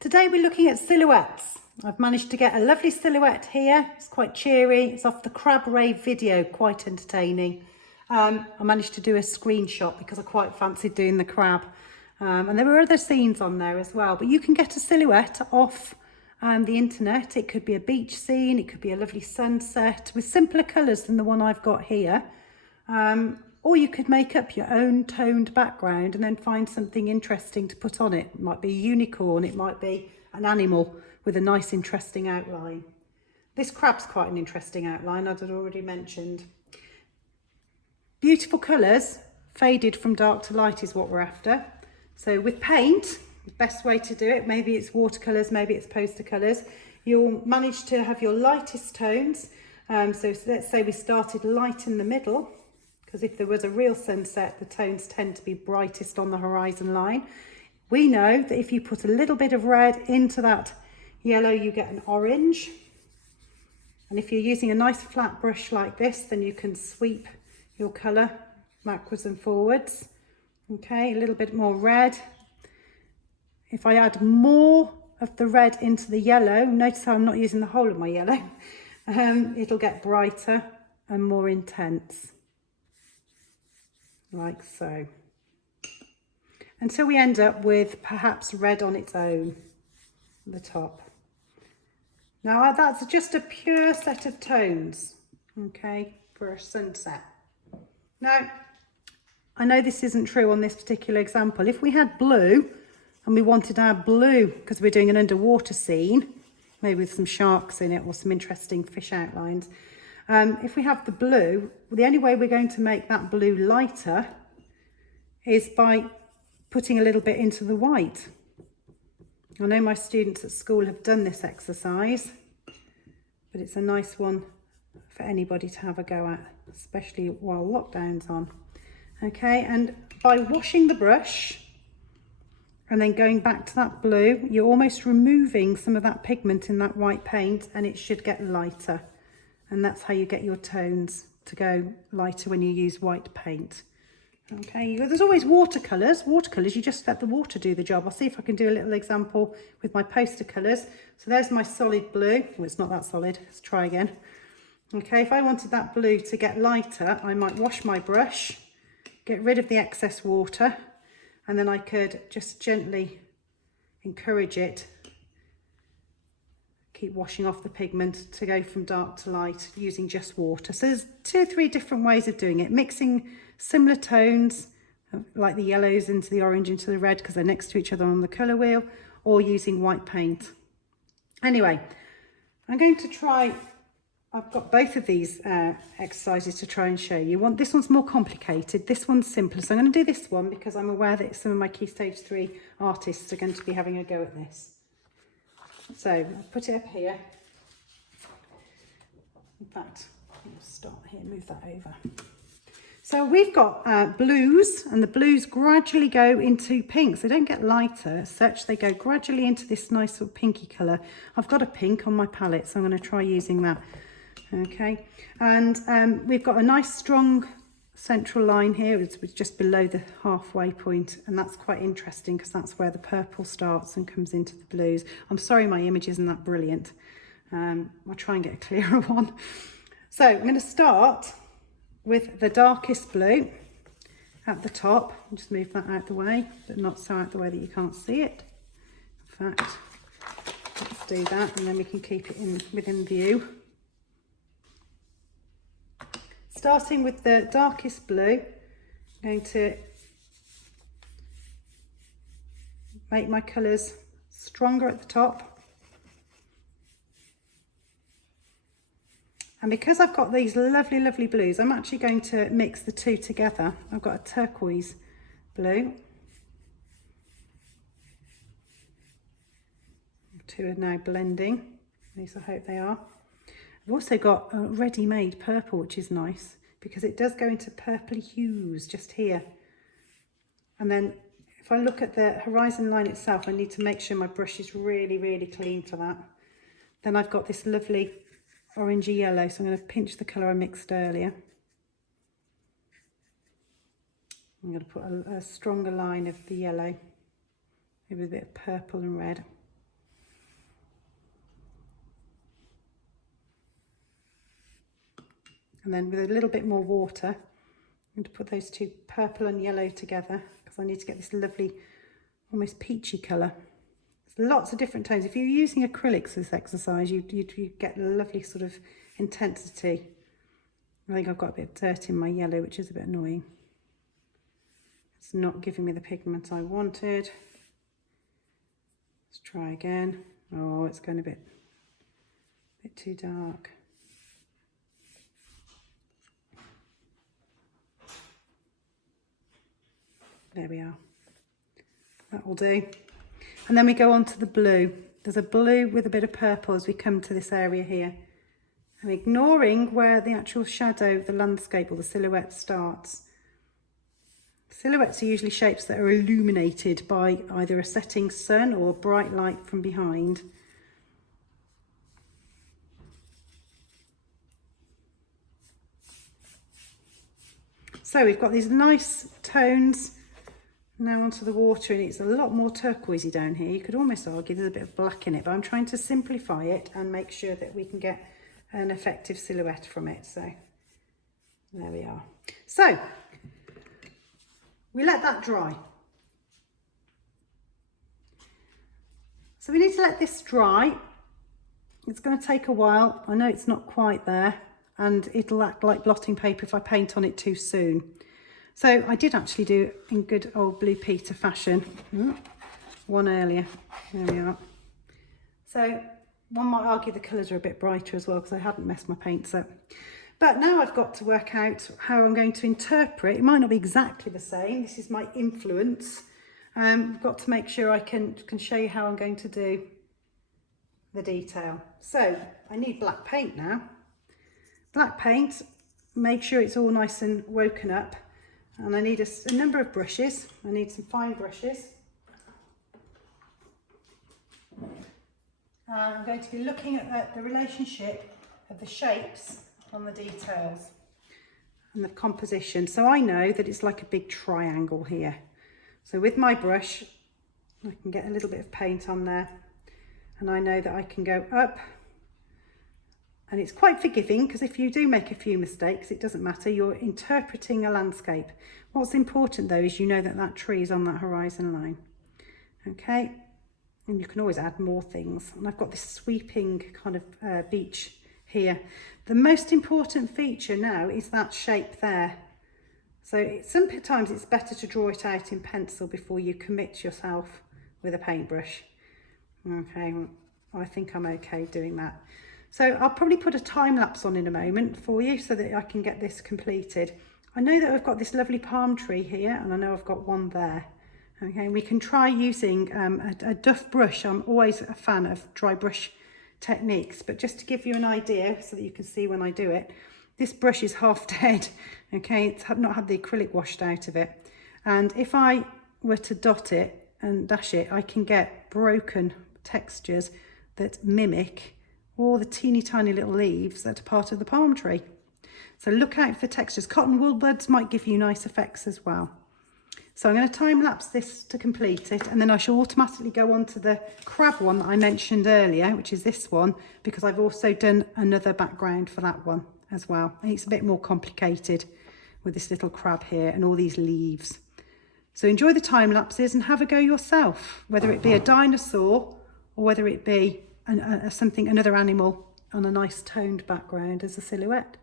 Today we're looking at silhouettes. I've managed to get a lovely silhouette here. It's quite cheery. It's off the Crab Rave video, quite entertaining. I managed to do a screenshot because I quite fancied doing the crab. And there were other scenes on there as well, but you can get a silhouette off the internet. It could be a beach scene, it could be a lovely sunset with simpler colours than the one I've got here. Or you could make up your own toned background and then find something interesting to put on it. It might be a unicorn, it might be an animal with a nice interesting outline. This crab's quite an interesting outline, as I'd already mentioned. Beautiful colours, faded from dark to light is what we're after. So with paint, the best way to do it, maybe it's watercolours, maybe it's poster colours, you'll manage to have your lightest tones. So let's say we started light in the middle, because if there was a real sunset, the tones tend to be brightest on the horizon line. We know that if you put a little bit of red into that yellow, you get an orange. And if you're using a nice flat brush like this, then you can sweep your colour backwards and forwards. Okay, a little bit more red. If I add more of the red into the yellow, notice how I'm not using the whole of my yellow, it'll get brighter and more intense. Like so, until we end up with perhaps red on its own at the top. Now that's just a pure set of tones, okay, for a sunset. Now, I know this isn't true on this particular example. If we had blue and we wanted our blue, because we're doing an underwater scene, maybe with some sharks in it or some interesting fish outlines, if we have the blue, the only way we're going to make that blue lighter is by putting a little bit into the white. I know my students at school have done this exercise, but it's a nice one for anybody to have a go at, especially while lockdown's on. Okay, and by washing the brush and then going back to that blue, you're almost removing some of that pigment in that white paint, and it should get lighter. And that's how you get your tones to go lighter when you use white paint. Okay, there's always watercolours. Watercolours, you just let the water do the job. I'll see if I can do a little example with my poster colours. So there's my solid blue. Well, it's not that solid. Let's try again. Okay, if I wanted that blue to get lighter, I might wash my brush, get rid of the excess water, and then I could just gently encourage it, keep washing off the pigment to go from dark to light using just water. So there's 2 or 3 different ways of doing it, mixing similar tones like the yellows into the orange into the red because they're next to each other on the colour wheel, or using white paint. Anyway, I'm going to try, I've got both of these exercises to try and show you. This one's more complicated, this one's simpler. So I'm going to do this one because I'm aware that some of my Key Stage 3 artists are going to be having a go at this. So I'll put it up here. In fact, I'll start here, move that over. So we've got blues, and the blues gradually go into pinks. They don't get lighter as such, they go gradually into this nice sort of pinky colour. I've got a pink on my palette, so I'm going to try using that. Okay, and we've got a nice strong central line here. It's just below the halfway point, and that's quite interesting because that's where the purple starts and comes into the blues. I'm sorry my image isn't that brilliant. I'll try and get a clearer one. So I'm going to start with the darkest blue at the top. I'll just move that out the way, but not so out the way that you can't see it. In fact, let's do that, and then we can keep it within view. Starting with the darkest blue, I'm going to make my colours stronger at the top. And because I've got these lovely, lovely blues, I'm actually going to mix the two together. I've got a turquoise blue. The two are now blending, at least I hope they are. I've also got a ready-made purple, which is nice because it does go into purpley hues just here. And then if I look at the horizon line itself, I need to make sure my brush is really, really clean for that. Then I've got this lovely orangey yellow, so I'm going to pinch the colour I mixed earlier. I'm going to put a stronger line of the yellow, maybe a bit of purple and red. And then with a little bit more water, I'm going to put those two, purple and yellow, together, because I need to get this lovely, almost peachy colour. There's lots of different tones. If you're using acrylics for this exercise, you get a lovely sort of intensity. I think I've got a bit of dirt in my yellow, which is a bit annoying. It's not giving me the pigment I wanted. Let's try again. Oh, it's going a bit too dark. There we are. That will do. And then we go on to the blue. There's a blue with a bit of purple as we come to this area here. I'm ignoring where the actual shadow, the landscape or the silhouette starts. Silhouettes are usually shapes that are illuminated by either a setting sun or bright light from behind. So we've got these nice tones now onto the water, and it's a lot more turquoisey down here. You could almost argue there's a bit of black in it, but I'm trying to simplify it and make sure that we can get an effective silhouette from it. So there we are. So we let that dry. So we need to let this dry. It's going to take a while. I know it's not quite there, and it'll act like blotting paper if I paint on it too soon. So I did actually do in good old Blue Peter fashion. One earlier. There we are. So one might argue the colours are a bit brighter as well because I hadn't messed my paints up. But now I've got to work out how I'm going to interpret. It might not be exactly the same. This is my influence. I've got to make sure I can show you how I'm going to do the detail. So I need black paint now. Black paint, make sure it's all nice and woken up. And I need a number of brushes. I need some fine brushes. I'm going to be looking at the relationship of the shapes on the details and the composition. So I know that it's like a big triangle here. So with my brush, I can get a little bit of paint on there. And I know that I can go up. And it's quite forgiving because if you do make a few mistakes, it doesn't matter. You're interpreting a landscape. What's important though is you know that that tree is on that horizon line. Okay, and you can always add more things. And I've got this sweeping kind of beach here. The most important feature now is that shape there. So sometimes it's better to draw it out in pencil before you commit yourself with a paintbrush. Okay, I think I'm okay doing that. So I'll probably put a time lapse on in a moment for you so that I can get this completed. I know that I've got this lovely palm tree here, and I know I've got one there. Okay, we can try using a doff brush. I'm always a fan of dry brush techniques, but just to give you an idea so that you can see when I do it, this brush is half dead. Okay, it's not had the acrylic washed out of it. And if I were to dot it and dash it, I can get broken textures that mimic all the teeny tiny little leaves that are part of the palm tree. So look out for textures. Cotton wool buds might give you nice effects as well. So I'm going to time lapse this to complete it, and then I shall automatically go on to the crab one that I mentioned earlier, which is this one, because I've also done another background for that one as well. And it's a bit more complicated with this little crab here and all these leaves. So enjoy the time lapses and have a go yourself, whether it be a dinosaur or whether it be another animal on a nice toned background as a silhouette.